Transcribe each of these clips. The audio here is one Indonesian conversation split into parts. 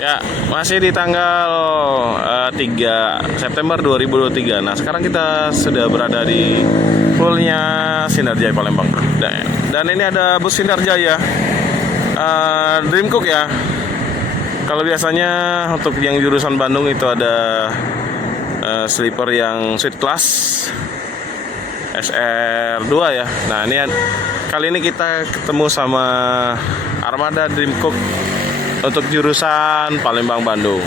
Ya, masih di tanggal 3 September 2023. Nah, sekarang kita sudah berada di poolnya Sinar Jaya Palembang. Dan ini ada bus Sinar Jaya Dream Cook ya. Kalau biasanya untuk yang jurusan Bandung itu ada sleeper yang suite class SR2 ya. Nah, kali ini kita ketemu sama armada Dream Cook untuk jurusan Palembang Bandung.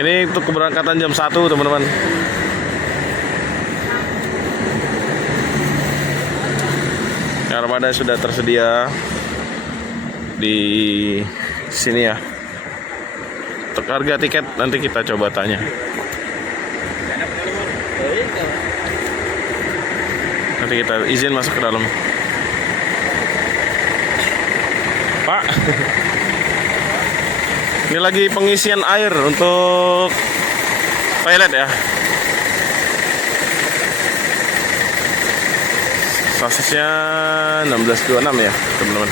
Ini untuk keberangkatan jam 1 teman-teman. Armada sudah tersedia di sini ya. Untuk harga tiket nanti kita coba tanya. Nanti kita izin masuk ke dalam. Pak, ini lagi pengisian air untuk toilet ya. Sosisnya 1626 ya teman-teman.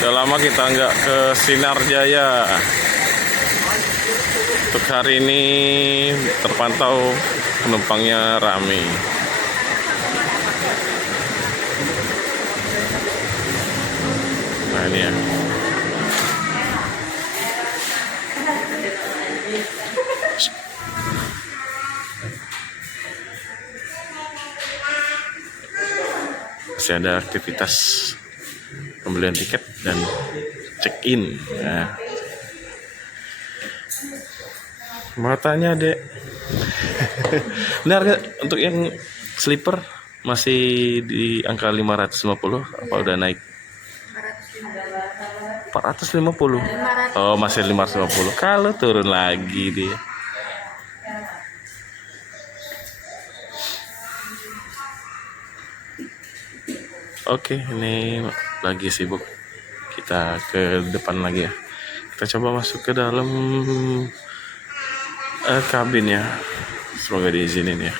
Udah lama kita nggak ke Sinar Jaya. Untuk hari ini terpantau penumpangnya ramai. Nah ini ya. Masih ada aktivitas pembelian tiket dan check-in ya. Matanya dek. Benar gak untuk yang sleeper masih di angka 550 apa udah naik? 450. Oh, masih 550. Kalau turun lagi dia. Oke, ini lagi sibuk. Kita ke depan lagi ya. Kita coba masuk ke dalam kabin ya. Semoga diizinin ya.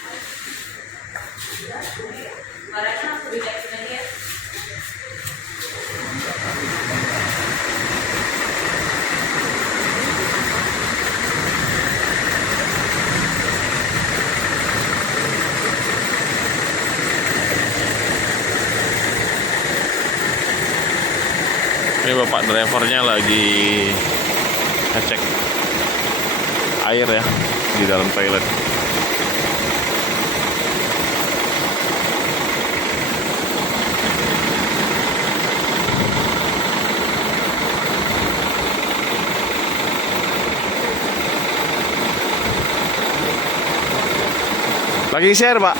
Ini bapak drivernya lagi ngecek air ya di dalam toilet. Lagi share pak.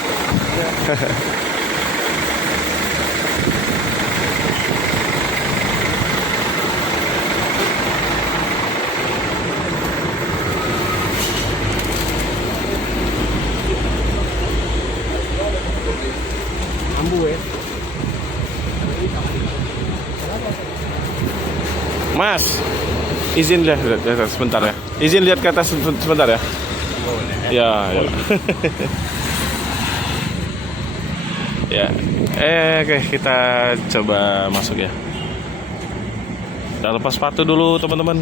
Mas, izin lihat sebentar ya. Izin lihat ke atas sebentar ya. Ya, ya. Ya. Oke, kita coba masuk ya. Kita lepas sepatu dulu teman-teman.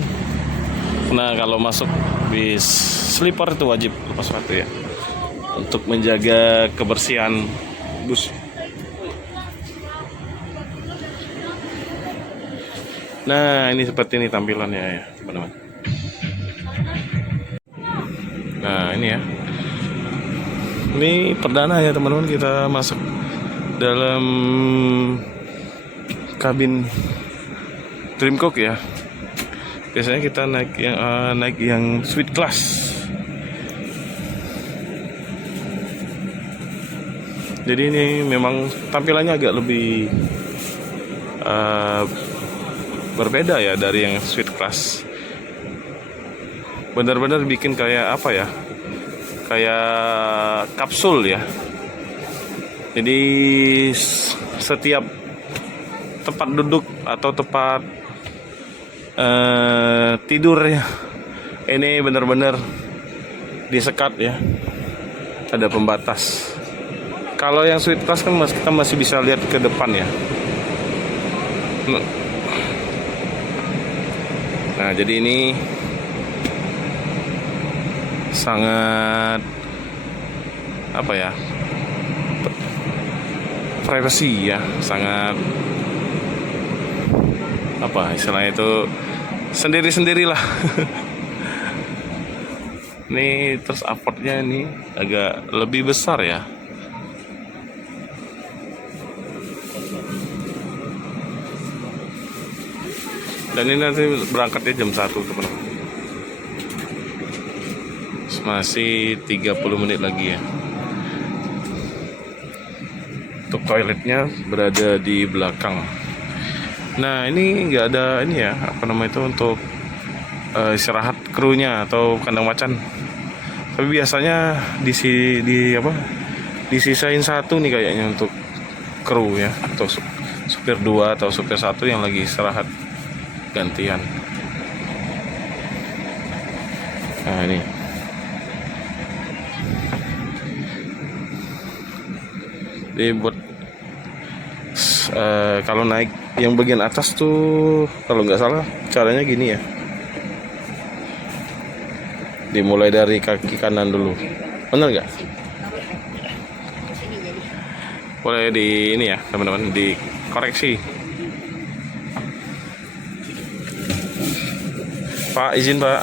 Nah, kalau masuk bis sleeper itu wajib lepas sepatu ya. Untuk menjaga kebersihan bus. Nah, ini seperti ini tampilannya ya, teman-teman. Nah, ini ya. Ini perdana ya, teman-teman, kita masuk dalam kabin Dream Cook ya. Biasanya kita naik yang suite class. Jadi ini memang tampilannya agak lebih berbeda ya dari yang suite class. Benar-benar bikin kayak apa ya? Kayak kapsul ya. Jadi setiap tempat duduk atau tempat tidur ya. Ini benar-benar disekat ya. Ada pembatas. Kalau yang suite class kan kita masih bisa lihat ke depan ya. Nah, jadi ini sangat apa ya? Privacy ya, sangat apa istilahnya itu sendiri-sendirilah. Ini terus upwardnya ini agak lebih besar ya. Dan ini nanti berangkatnya jam 1 teman-teman. Masih 30 menit lagi ya. Untuk toiletnya berada di belakang. Nah, ini nggak ada ini ya, apa namanya itu untuk istirahat krunya atau kandang macan. Tapi biasanya disisain satu nih kayaknya untuk kru ya, atau supir 2 atau supir 1 yang lagi istirahat gantian. Nah, ini buat kalau naik yang bagian atas tuh, kalau nggak salah caranya gini ya, dimulai dari kaki kanan dulu, bener nggak? Boleh di ini ya teman-teman, dikoreksi. Pak, izin Pak.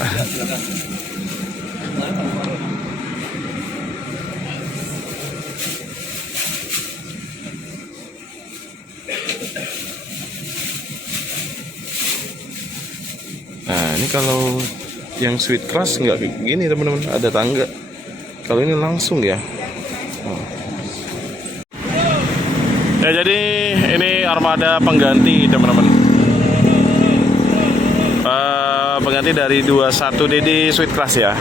Nah, ini kalau yang suite class nggak gini teman-teman, ada tangga. Kalau ini langsung ya. Ya, jadi ini armada pengganti teman-teman. Pengganti dari 21DD suite class ya.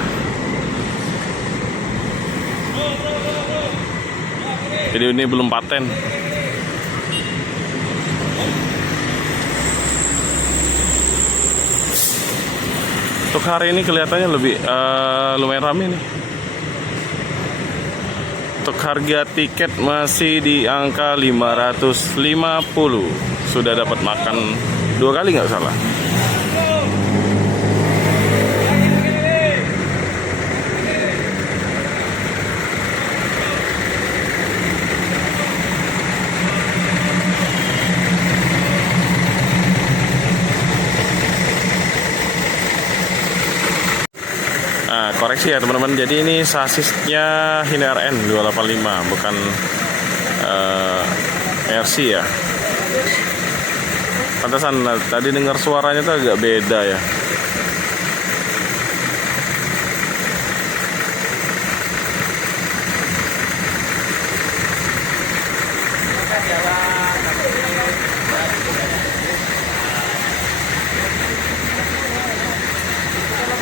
Jadi ini belum paten. Untuk hari ini kelihatannya lebih lumayan ramai nih. Untuk harga tiket masih di angka 550. Sudah dapat makan 2 kali nggak salah. Nah, koreksi ya teman-teman, jadi ini sasisnya Hino RN 285, bukan RC ya. Pantesan tadi dengar suaranya tuh agak beda ya.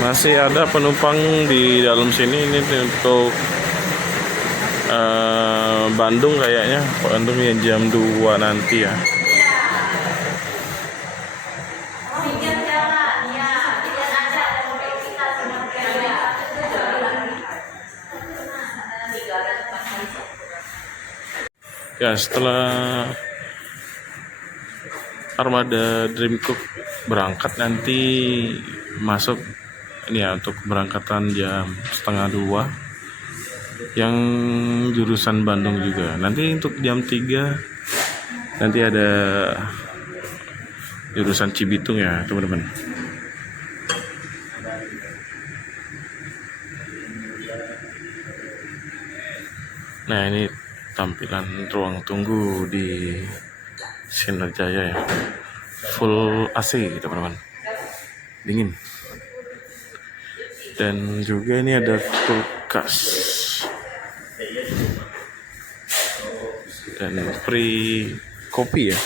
Masih ada penumpang di dalam sini, ini untuk Bandung kayaknya, Bandung yang jam 2 nanti ya. Ya, setelah armada Dreamcook berangkat nanti masuk ini ya, untuk keberangkatan jam 1:30 yang jurusan Bandung juga. Nanti untuk jam 3 nanti ada jurusan Cibitung ya teman-teman. Nah, ini tampilan ruang tunggu di Sinar Jaya ya, full AC teman-teman, dingin. Dan juga ini ada kulkas dan free kopi ya.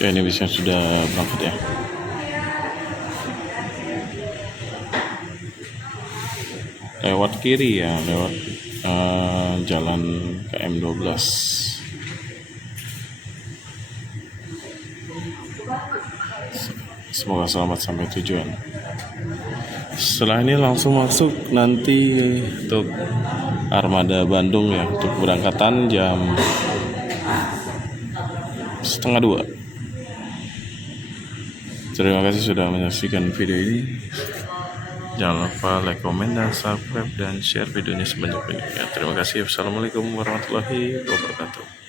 Ya, ini bisa sudah berangkat ya. Lewat lewat kiri ya, lewat jalan KM12. Semoga selamat sampai tujuan. Setelah ini langsung masuk nanti untuk Armada Bandung ya, untuk berangkatan jam 1:30. Terima kasih sudah menyaksikan video ini. Jangan lupa like, komen, dan subscribe, dan share videonya sebanyak-banyaknya. Terima kasih. Wassalamualaikum warahmatullahi wabarakatuh.